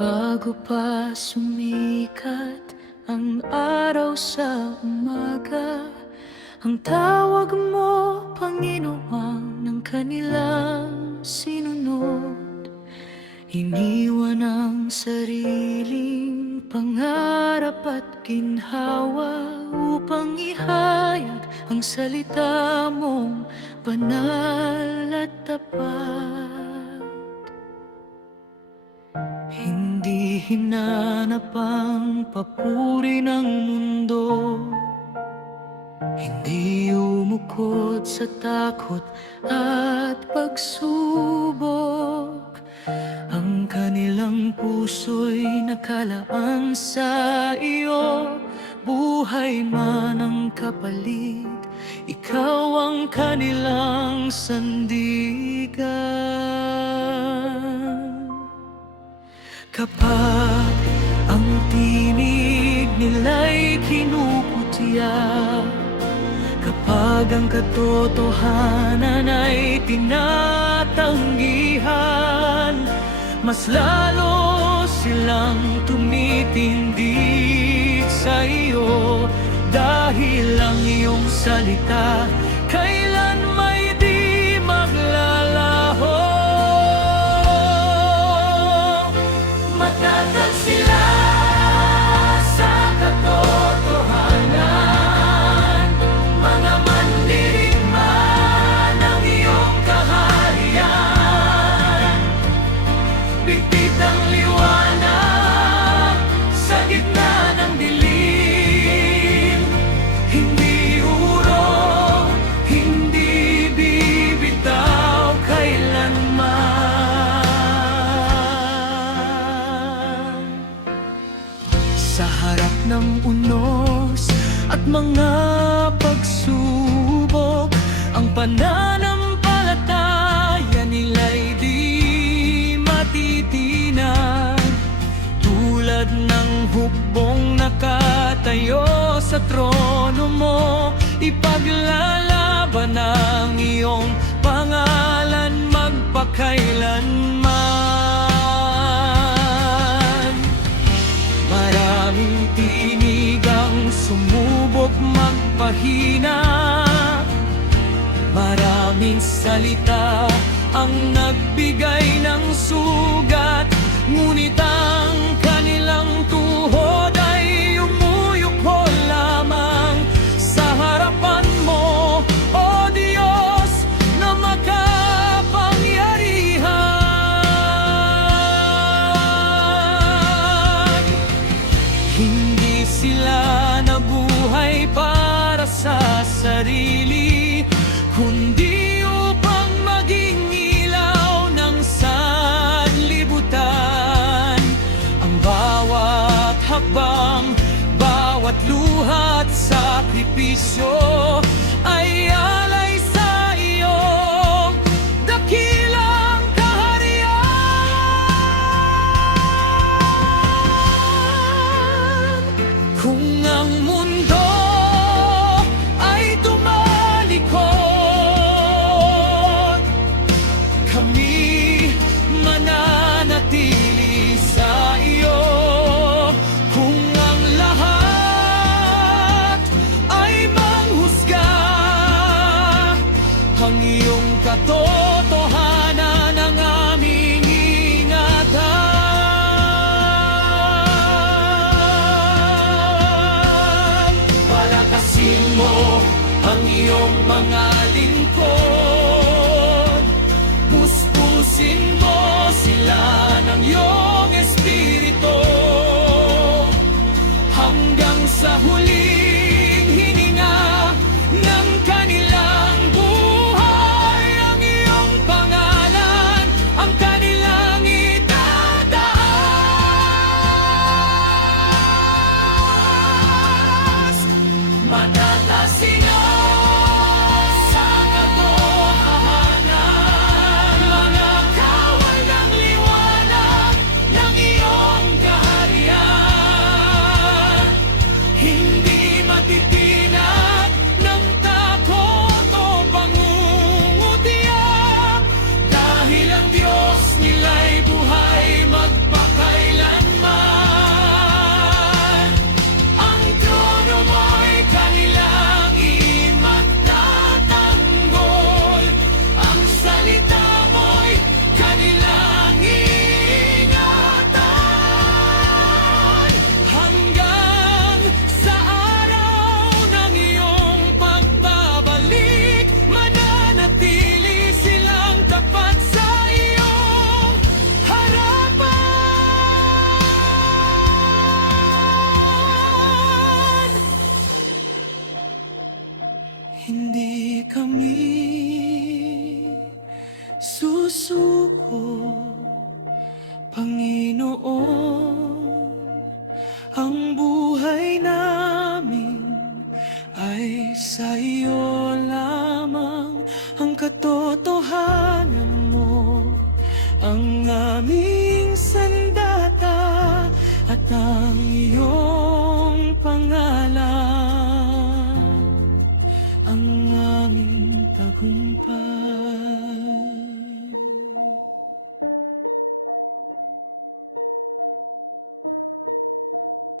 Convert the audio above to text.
Bago pa sumikat ang araw sa umaga, ang tawag mo, Panginoon, ng kanilang sinunod. Iniwan ang sariling pangarap at ginhawa upang ihayag ang salita mong banal at tapat. Hindi hinanap ang papuri ng mundo, hindi umukot sa takot at pagsubok. Ang kanilang puso'y nakalaan sa iyo, buhay man ang kapalit, ikaw ang kanilang sandigan. Kapag ang tinig nila'y kinukutya, kapag ang katotohanan ay tinatanggihan, mas lalo silang tumitindig sa iyo, dahil ang iyong salita kailan may di maglalaho. Matatag sila sa katotohanan, mga mandirigma ng iyong kaharian. Bitbit ang liwanag sa gitna ng dilim, hindi urong, hindi bibitaw kailanman. Sa harap ng unos at mga pagsubok, ang pananampalataya nila'y di matitinag. Tulad ng hukbong nakatayo sa trono mo, ipaglalaban ang iyong pangalan magpakailanman. Maraming tinig ang sumubok magpahina, maraming salita ang nagbigay ng sugat, ngunit ang kanilang tuhod ay umuyukol lamang sa harapan mo, O Diyos na makapangyarihan. Hindi sila nabuhay para sa sarili, kundi upang maging ilaw ng sanlibutan. Ang bawat hakbang, bawat luha at sakripisyo ay alay sa iyong dakilang kaharian. Kung ang mundo ay tumalikod, kami mananatili sa iyo. Kung ang lahat ay manghusga, ang iyong katotohanan ang aming ingatan. Palakasin mo ang iyong mga lingkod, puspusin mo sila ng iyong espiritu, hanggang sa huling hininga ng kanilang buhay. Ang iyong pangalan ang kanilang itataas. Matataas sila sa katotohanan, suko, Panginoon. Ang buhay namin ay sa iyo lamang, ang katotohanan mo ang aming sandata at ang iyong pangalan ang aming tagumpay.